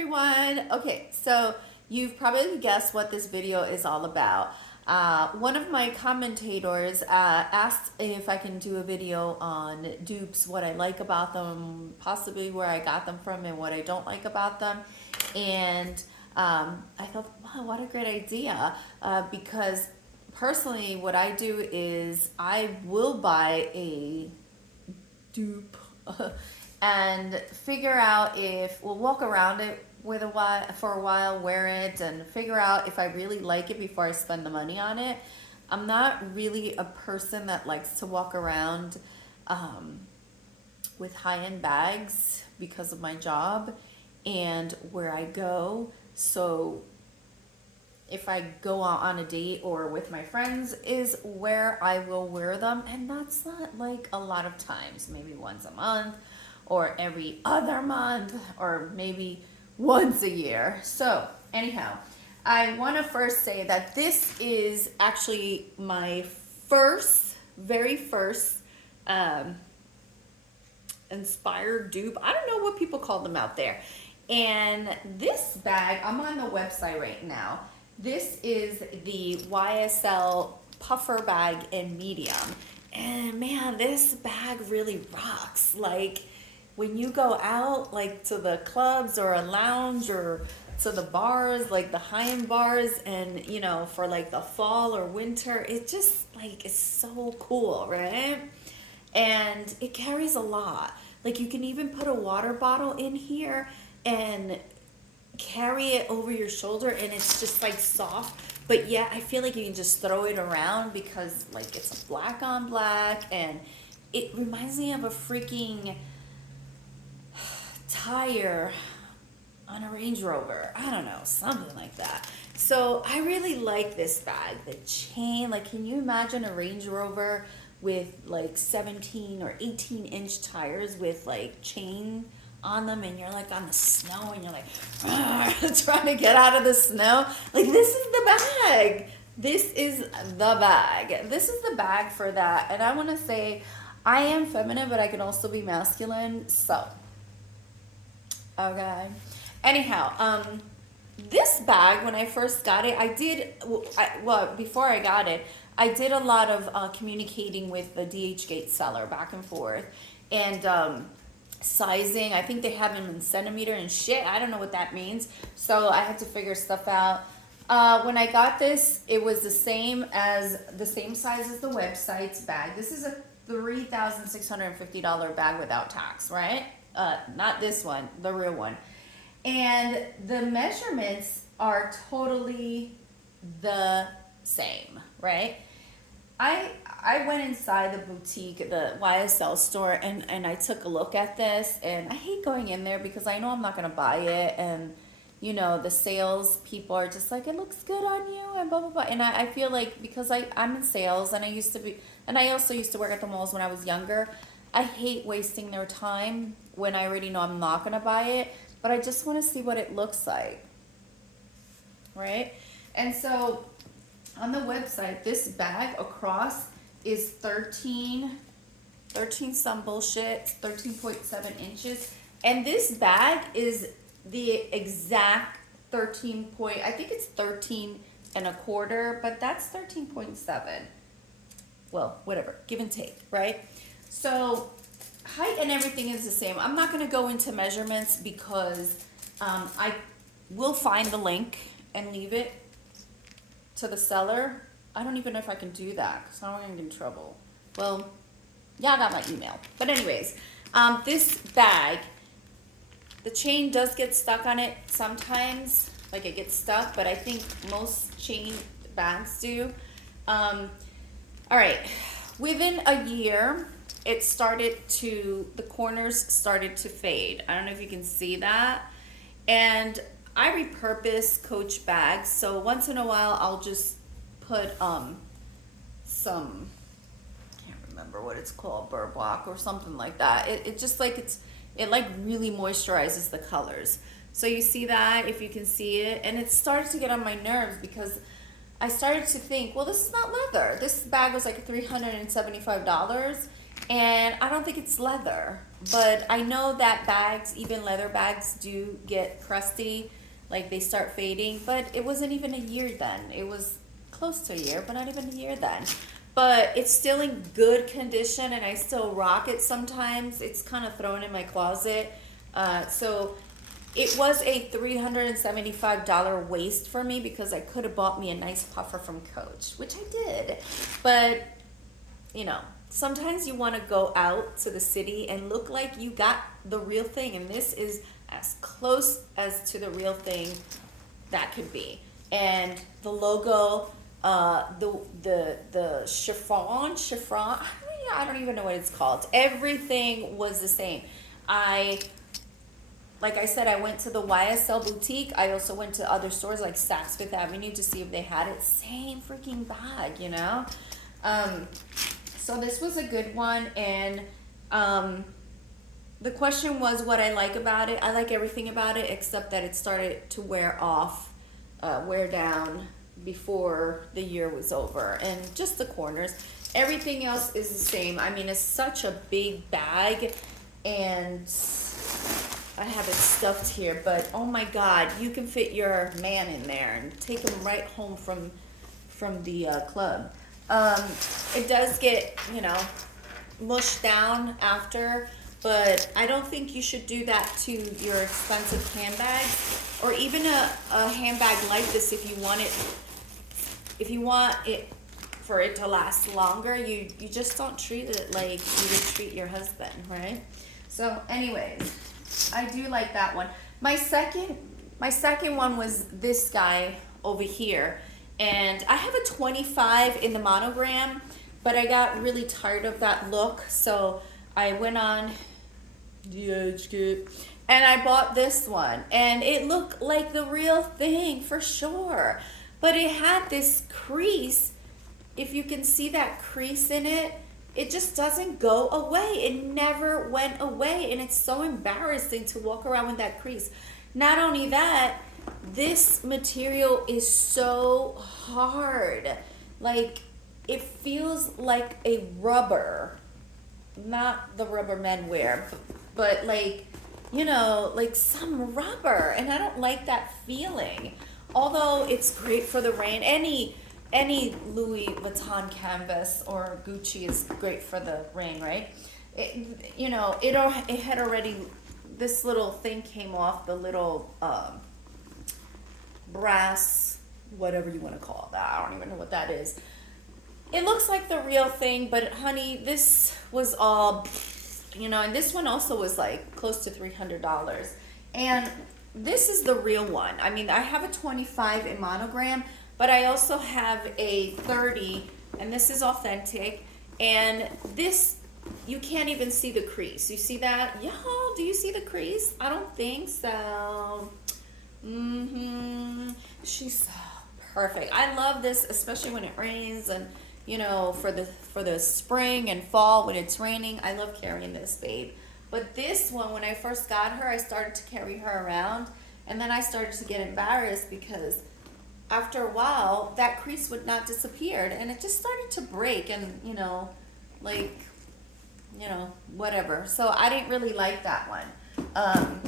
everyone. Okay, so you've probably guessed what this video is all about. One of my commentators asked if I can do a video on dupes, what I like about them, possibly where I got them from and what I don't like about them. And I thought, wow, what a great idea. Because personally, what I do is I will buy a dupe and figure out if we'll walk around it with for a while, wear it, and figure out if I really like it before I spend the money on it. I'm not really a person that likes to walk around with high-end bags because of my job and where I go. So if I go out on a date or with my friends is where I will wear them, and that's not like a lot of times, maybe once a month or every other month or maybe once a year. So anyhow, I want to first say that this is actually my very first inspired dupe. I don't know what people call them out there. And this bag, I'm on the website right now. This is the YSL puffer bag in medium. And man, this bag really rocks. Like when you go out like to the clubs or a lounge or to the bars, like the high-end bars, and you know, for like the fall or winter, it just like is so cool, right? And it carries a lot. Like you can even put a water bottle in here and carry it over your shoulder, and it's just like soft, but yeah, I feel like you can just throw it around because like it's a black on black, and it reminds me of a freaking tire on a Range Rover. I don't know, something like that. So I really like this bag. The chain, like can you imagine a Range Rover with like 17 or 18 inch tires with like chain on them, and you're like on the snow and you're like trying to get out of the snow. Like this is the bag. This is the bag. This is the bag for that. And I want to say I am feminine, but I can also be masculine. So, okay. Anyhow, this bag, when I first got it, before I got it, I did a lot of communicating with the DH Gate seller back and forth. And, sizing, I think they have them in centimeter and shit, I don't know what that means, so I had to figure stuff out. When I got this, it was the same size as the website's bag. This is a $3,650 bag without tax, right? Not this one, the real one. And the measurements are totally the same, right? I went inside the boutique, the YSL store, and I took a look at this, and I hate going in there because I know I'm not going to buy it, and you know, the sales people are just like, it looks good on you, and blah, blah, blah. And I feel like because I'm in sales, and I also used to work at the malls when I was younger, I hate wasting their time when I already know I'm not going to buy it, but I just want to see what it looks like, right? And so on the website, this bag across is 13 some bullshit, 13.7 inches. And this bag is the exact I think it's 13 and a quarter, but that's 13.7. Well, whatever, give and take, right? So height and everything is the same. I'm not gonna go into measurements because I will find the link and leave it to the seller. I don't even know if I can do that because I don't want to get in trouble. Well, yeah, I got my email. But anyways, this bag, the chain does get stuck on it sometimes. Like it gets stuck, but I think most chain bags do. All right, within a year, the corners started to fade. I don't know if you can see that. And I repurpose Coach bags, so once in a while I'll just put some, I can't remember what it's called, Burr Block or something like that. It just like it like really moisturizes the colors. So you see that, if you can see it, and it started to get on my nerves because I started to think, well, this is not leather. This bag was like $375, And I don't think it's leather, but I know that bags, even leather bags, do get crusty, like they start fading. But it wasn't even a year then. It was close to a year, but not even a year then. But it's still in good condition, and I still rock it sometimes. It's kind of thrown in my closet. So it was a $375 waste for me because I could have bought me a nice puffer from Coach, which I did. But, you know, sometimes you want to go out to the city and look like you got the real thing. And this is as close as to the real thing that could be. And the logo, the chiffon, I don't even know what it's called. Everything was the same. Like I said, I went to the YSL boutique. I also went to other stores like Saks Fifth Avenue to see if they had it. Same freaking bag, you know? So this was a good one. And the question was what I like about it. I like everything about it except that it started to wear off, wear down before the year was over. And just the corners. Everything else is the same. I mean, it's such a big bag. And I have it stuffed here, but oh my God, you can fit your man in there and take him right home from the club. It does get, you know, mushed down after, but I don't think you should do that to your expensive handbags or even a handbag like this if you want it for it to last longer. You just don't treat it like you would treat your husband, right? So anyways, I do like that one. My second one was this guy over here. And I have a 25 in the monogram, but I got really tired of that look. So I went on DHgate and I bought this one. And it looked like the real thing for sure. But it had this crease. If you can see that crease in it, it just doesn't go away. It never went away. And it's so embarrassing to walk around with that crease. Not only that, this material is so hard. Like, it feels like a rubber. Not the rubber men wear, but like, you know, like some rubber. And I don't like that feeling. Although it's great for the rain. Any Louis Vuitton canvas or Gucci is great for the rain, right? It had already, this little thing came off, the little brass, whatever you want to call that. I don't even know what that is. It looks like the real thing, but honey, this was all, and this one also was like close to $300. And this is the real one. I mean, I have a 25 in monogram, but I also have a 30, and this is authentic. And this, you can't even see the crease. You see that? Y'all, do you see the crease? I don't think so. She's so perfect. I love this, especially when it rains and, for the spring and fall when it's raining. I love carrying this, babe. But this one, when I first got her, I started to carry her around, and then I started to get embarrassed because after a while, that crease would not disappear, and it just started to break, and whatever. So I didn't really like that one.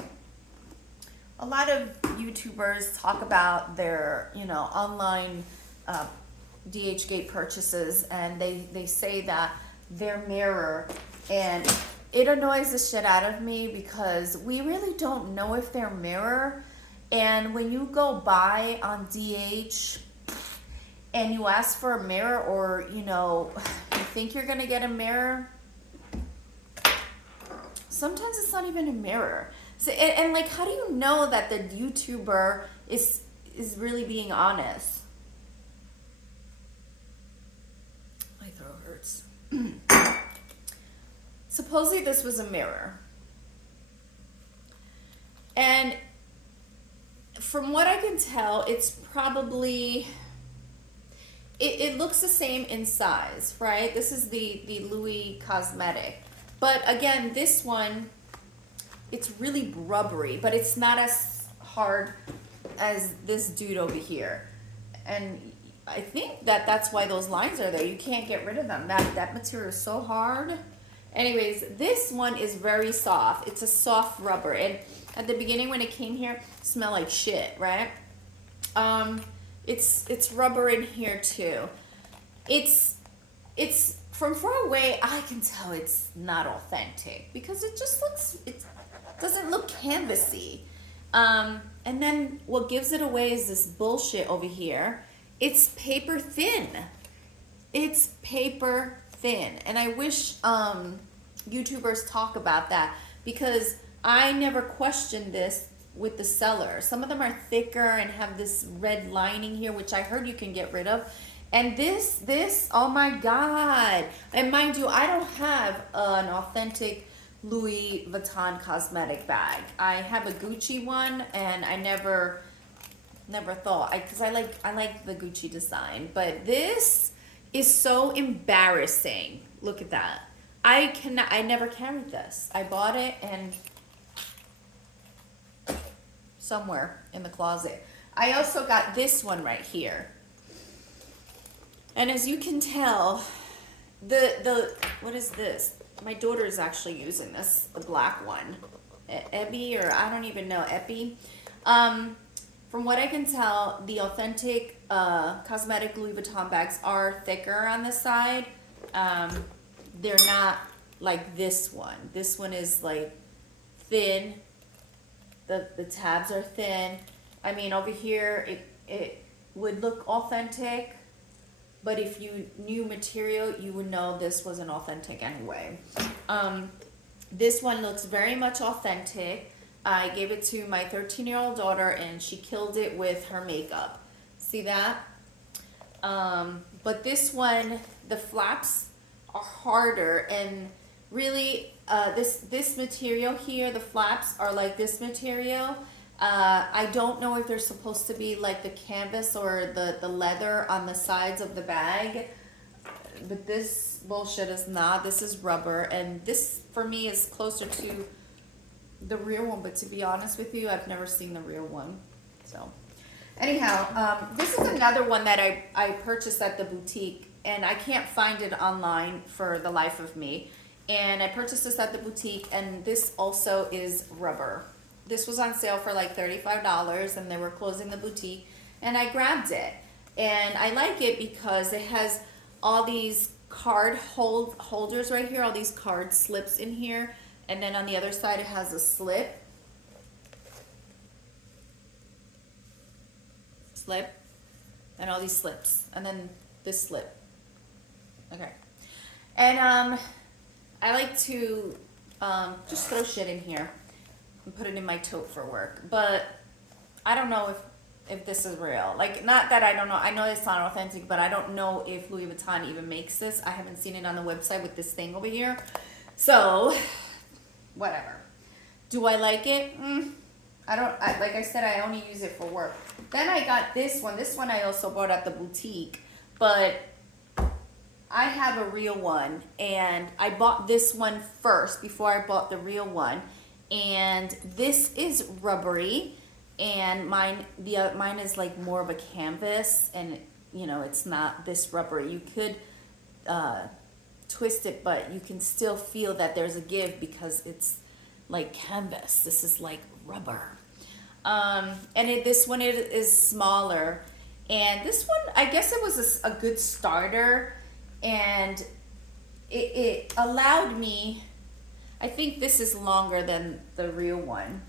A lot of YouTubers talk about their, online DHgate purchases, and they say that their mirror, and it annoys the shit out of me because we really don't know if they're mirror. And when you go buy on DH and you ask for a mirror, or you think you're gonna get a mirror, sometimes it's not even a mirror. So and like, how do you know that the YouTuber is really being honest? My throat hurts. Supposedly this was a mirror, and from what I can tell, it's probably, it looks the same in size, right? This is the Louis Cosmetic. But again, this one, it's really rubbery, but it's not as hard as this dude over here. And I think that's why those lines are there. You can't get rid of them. That material is so hard. Anyways, this one is very soft. It's a soft rubber. And at the beginning when it came here, it smelled like shit, right? It's rubber in here too. It's from far away I can tell it's not authentic because it just looks, it doesn't look canvassy. And then what gives it away is this bullshit over here. It's paper thin. It's paper thin. And I wish YouTubers talk about that because I never questioned this with the seller. Some of them are thicker and have this red lining here, which I heard you can get rid of. And this, oh my God. And mind you, I don't have an authentic Louis Vuitton cosmetic bag. I have a Gucci one and I never thought, because I like the Gucci design, but this is so embarrassing. Look at that. I never carried this. I bought it and somewhere in the closet. I also got this one right here. And as you can tell, what is this? My daughter is actually using this, the black one. Epi, or I don't even know, Epi. From what I can tell, the authentic cosmetic Louis Vuitton bags are thicker on the side. They're not like this one. This one is like thin. The tabs are thin. I mean, over here, it would look authentic, but if you knew material, you would know this wasn't authentic anyway. This one looks very much authentic. I gave it to my 13-year-old daughter and she killed it with her makeup. See that? But this one, the flaps are harder, and really this material here, the flaps are like this material. I don't know if they're supposed to be like the canvas or the leather on the sides of the bag, but this bullshit is not. This is rubber, and this for me is closer to the real one, but to be honest with you, I've never seen the real one. So anyhow, this is another one that I purchased at the boutique, and I can't find it online for the life of me. And I purchased this at the boutique, and this also is rubber. This was on sale for like $35, and they were closing the boutique, and I grabbed it. And I like it because it has all these card holders right here, all these card slips in here, and then on the other side it has a slip, and all these slips, and then this slip. Okay. And I like to just throw shit in here and put it in my tote for work, but I don't know if this is real. Like, not that I don't know, I know it's not authentic, but I don't know if Louis Vuitton even makes this. I haven't seen it on the website with this thing over here. So whatever. Do I like it? Like I said, I only use it for work. Then I got this one. This one I also bought at the boutique, but I have a real one, and I bought this one first before I bought the real one. And this is rubbery, and mine is like more of a canvas, and you know, it's not this rubbery. You could twist it, but you can still feel that there's a give because it's like canvas. This is like rubber. This one is smaller, and this one, I guess it was a good starter, and it allowed me, I think this is longer than the real one.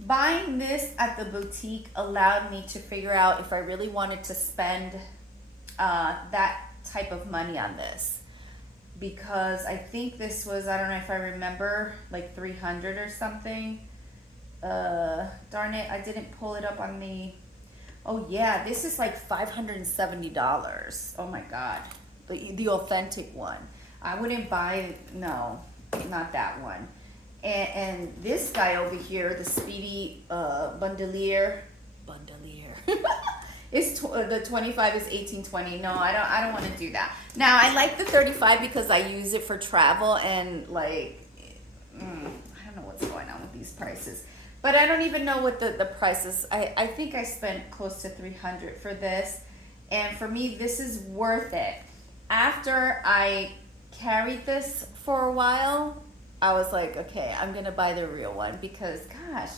Buying this at the boutique allowed me to figure out if I really wanted to spend that type of money on this, because I think this was, I don't know if I remember, like 300 or something. Darn it, I didn't pull it up on the, oh yeah, this is like $570. Oh my God, the authentic one. I wouldn't buy, no, not that one. And this guy over here, the Speedy Bandolier, is the 25 is 1820. No, I don't want to do that. Now I like the 35 because I use it for travel, and like, I don't know what's going on with these prices, but I don't even know what the price is. I think I spent close to 300 for this, and for me this is worth it. After I carried this for a while, I was like, okay, I'm gonna buy the real one because gosh,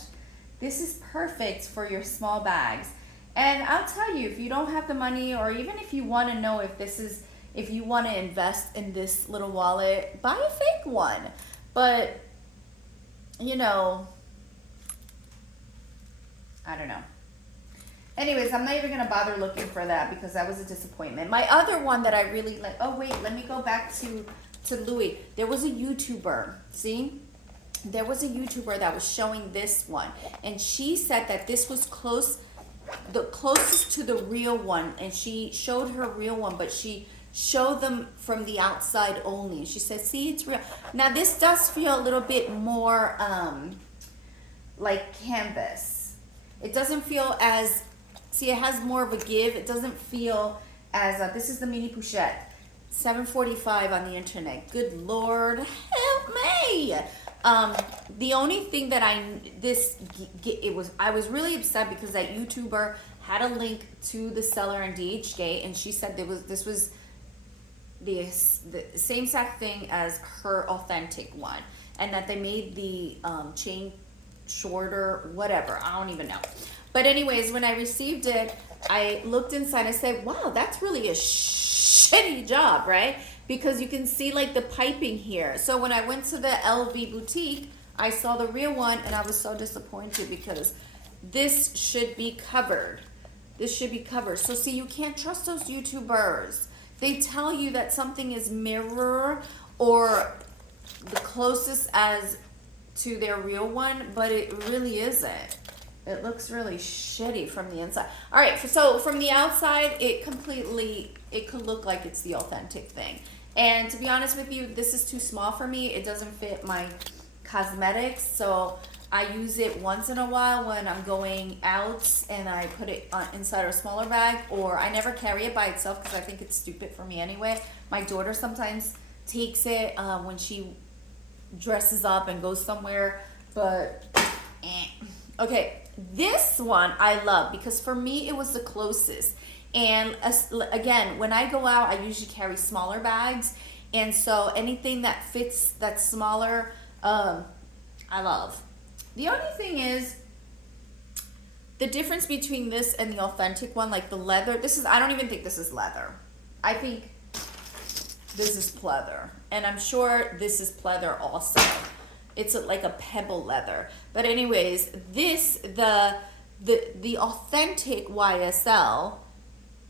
this is perfect for your small bags. And I'll tell you, if you don't have the money, or even if you want to know if this is, if you want to invest in this little wallet, buy a fake one. But you know, I don't know. Anyways, I'm not even gonna bother looking for that because that was a disappointment. My other one that I really like. Oh wait, let me go back to Louis. There was a YouTuber. See, there was a YouTuber that was showing this one, and she said that this was the closest to the real one, and she showed her real one, but she showed them from the outside only. She said, "See, it's real." Now this does feel a little bit more like canvas. It doesn't feel as, see, it has more of a give. It doesn't feel as, this is the mini pochette. 7.45 on the internet. Good Lord, help me. The only thing that I was really upset because that YouTuber had a link to the seller in DHgate, and she said this was the same exact thing as her authentic one, and that they made the chain shorter, whatever, I don't even know. But anyways, when I received it, I looked inside. I said, wow, that's really a shitty job, right? Because you can see like the piping here. So when I went to the LV boutique, I saw the real one, and I was so disappointed because this should be covered. This should be covered. So see, you can't trust those YouTubers. They tell you that something is mirror or the closest as to their real one, but it really isn't. It looks really shitty from the inside. All right, so from the outside, it could look like it's the authentic thing. And to be honest with you, this is too small for me. It doesn't fit my cosmetics, so I use it once in a while when I'm going out, and I put it inside a smaller bag, or I never carry it by itself because I think it's stupid for me anyway. My daughter sometimes takes it when she dresses up and goes somewhere, but okay, this one I love because for me it was the closest. And again, when I go out, I usually carry smaller bags, and so anything that fits that's smaller, I love. The only thing is the difference between this and the authentic one, like the leather. I don't even think this is leather. I think this is pleather, and I'm sure this is pleather also. It's like a pebble leather. But anyways, the authentic YSL,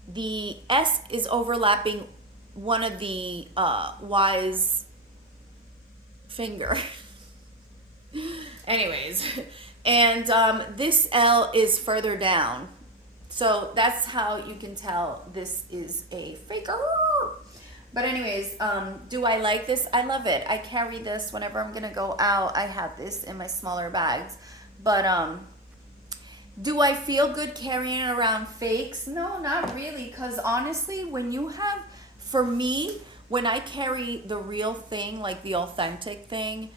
the S is overlapping one of the Y's finger. Anyways, and this L is further down. So that's how you can tell this is a faker. But anyways, do I like this? I love it. I carry this whenever I'm gonna go out. I have this in my smaller bags. But do I feel good carrying around fakes? No, not really. Because honestly, for me, when I carry the real thing, like the authentic thing,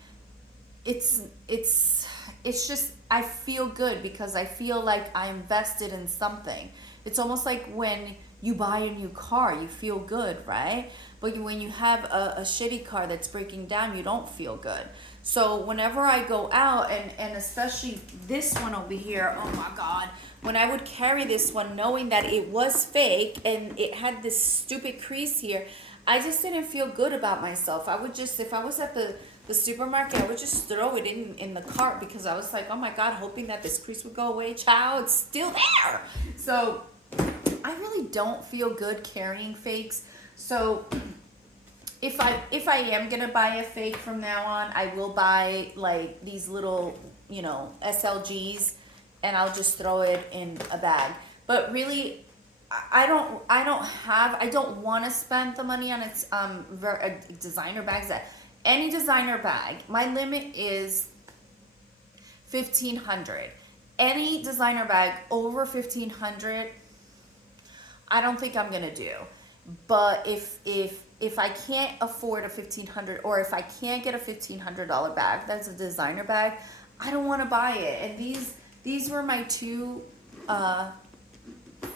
it's just, I feel good because I feel like I invested in something. It's almost like when you buy a new car, you feel good, right? But when you have a shitty car that's breaking down, you don't feel good. So whenever I go out, and especially this one over here, oh my God, when I would carry this one knowing that it was fake and it had this stupid crease here, I just didn't feel good about myself. I would just, if I was at the supermarket, I would just throw it in the cart because I was like, oh my God, hoping that this crease would go away. Child, it's still there. So I really don't feel good carrying fakes. So if I am gonna buy a fake from now on, I will buy like these little, SLGs, and I'll just throw it in a bag. But really, I don't want to spend the money on designer bags. Any designer bag, my limit is $1,500. Any designer bag over $1,500, I don't think I'm gonna do. But if I can't afford a $1,500, or if I can't get a $1,500 bag that's a designer bag, I don't want to buy it. And these were my two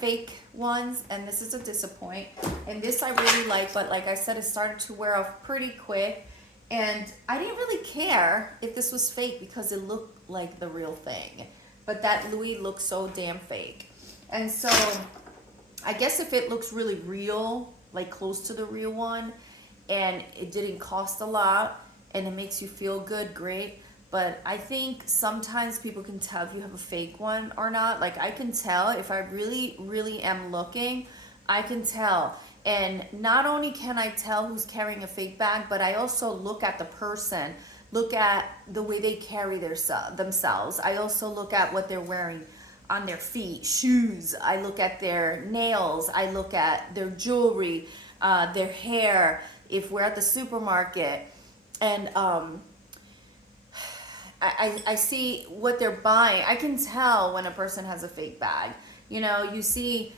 fake ones, and this is a disappoint. And this I really like, but like I said, it started to wear off pretty quick. And I didn't really care if this was fake because it looked like the real thing. But that Louis looks so damn fake. And so I guess if it looks really real, like close to the real one, and it didn't cost a lot, and it makes you feel good, great. But I think sometimes people can tell if you have a fake one or not. Like I can tell if I really, really am looking, I can tell. And not only can I tell who's carrying a fake bag, but I also look at the person, look at the way they carry themselves. I also look at what they're wearing on their feet, shoes. I look at their nails. I look at their jewelry, their hair, if we're at the supermarket. And I see what they're buying. I can tell when a person has a fake bag. You know, you see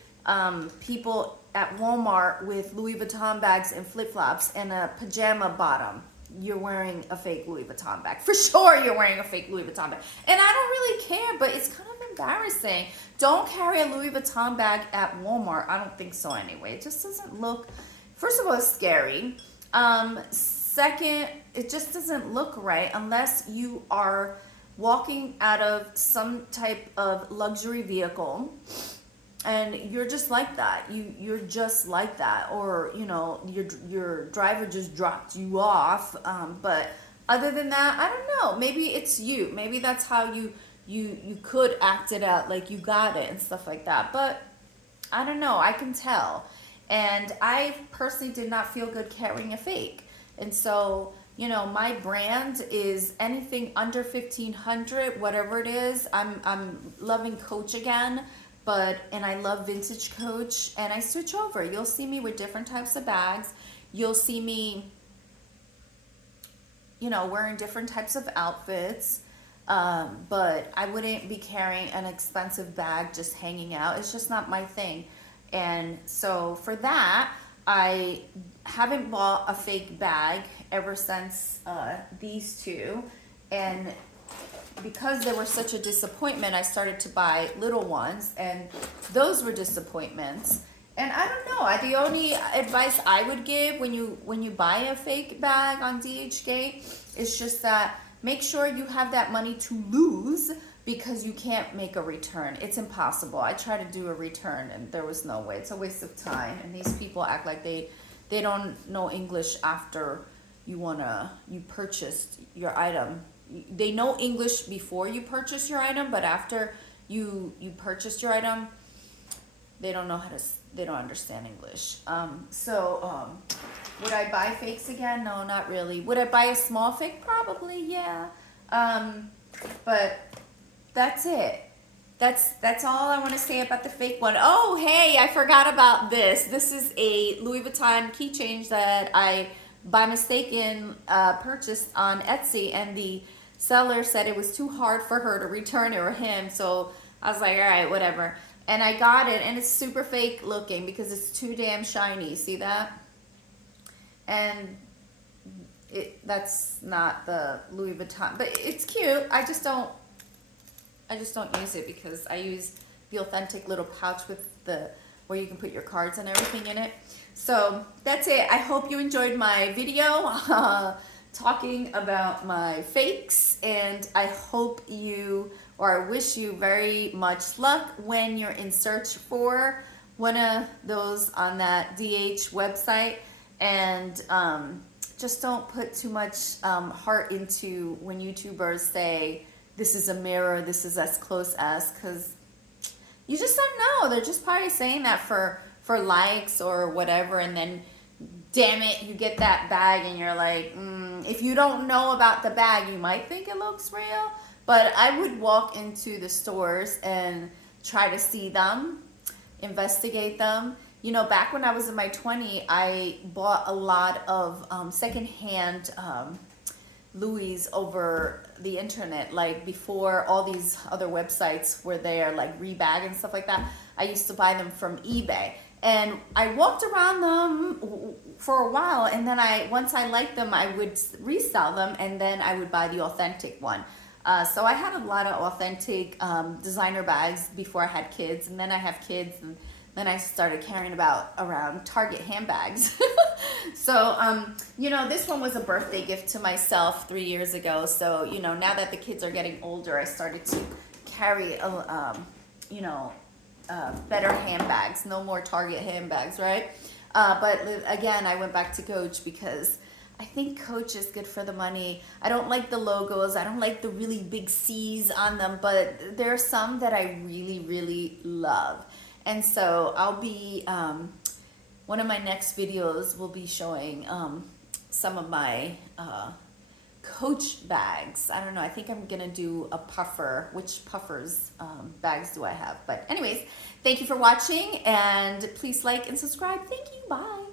people at Walmart with Louis Vuitton bags and flip-flops and a pajama bottom. You're wearing a fake Louis Vuitton bag. For sure you're wearing a fake Louis Vuitton bag. And I don't really care, but it's kind of embarrassing. Don't carry a Louis Vuitton bag at Walmart. I don't think so anyway. It just doesn't look, first of all, it's scary. Second, it just doesn't look right unless you are walking out of some type of luxury vehicle and you're just like that. You're just like that, or you know, your driver just dropped you off. But other than that, I don't know. Maybe it's you. Maybe that's how you could act it out, like you got it and stuff like that. But I don't know. I can tell, and I personally did not feel good carrying a fake. And so, you know, my brand is anything under 1,500, whatever it is. I'm loving Coach again, and I love vintage Coach, and I switch over. You'll see me with different types of bags. You'll see me, you know, wearing different types of outfits. But I wouldn't be carrying an expensive bag just hanging out. It's just not my thing. And so for that, I haven't bought a fake bag ever since these two. And because they were such a disappointment, I started to buy little ones, and those were disappointments. And I don't know. The only advice I would give when you buy a fake bag on DHgate is just that make sure you have that money to lose, because you can't make a return. It's impossible. I tried to do a return and there was no way. It's a waste of time. And these people act like they don't know English after you purchased your item. They know English before you purchase your item, but after you purchased your item, they don't understand English. Would I buy fakes again? No, not really. Would I buy a small fake? Probably, yeah. But that's it. That's all I want to say about the fake one. Oh, hey, I forgot about this. This is a Louis Vuitton keychain that I, by mistake, purchased on Etsy, and the seller said it was too hard for her to return it, or him. So I was like, all right, whatever. And I got it, and it's super fake looking because it's too damn shiny. See that? And that's not the Louis Vuitton, but it's cute. I just don't use it because I use the authentic little pouch with where you can put your cards and everything in it. So that's it. I hope you enjoyed my video talking about my fakes, and I wish you very much luck when you're in search for one of those on that DH website. And just don't put too much heart into when YouTubers say, this is a mirror, this is as close as, because you just don't know. They're just probably saying that for likes or whatever, and then, damn it, you get that bag and you're like, if you don't know about the bag, you might think it looks real, but I would walk into the stores and try to see them, investigate them. You know, back when I was in my 20s, I bought a lot of secondhand Louis over the internet, like before all these other websites were there, like Rebag and stuff like that. I used to buy them from eBay, and I walked around them for a while, and then once I liked them, I would resell them, and then I would buy the authentic one. So I had a lot of authentic designer bags before I had kids, and then I have kids, and then I started carrying around Target handbags. So, this one was a birthday gift to myself 3 years ago. So, now that the kids are getting older, I started to carry, better handbags, no more Target handbags, right? But again, I went back to Coach because I think Coach is good for the money. I don't like the logos. I don't like the really big C's on them, but there are some that I really, really love. And so I'll be, one of my next videos will be showing some of my Coach bags. I don't know. I think I'm going to do a puffer. Which puffers bags do I have? But anyways, thank you for watching, and please like and subscribe. Thank you. Bye.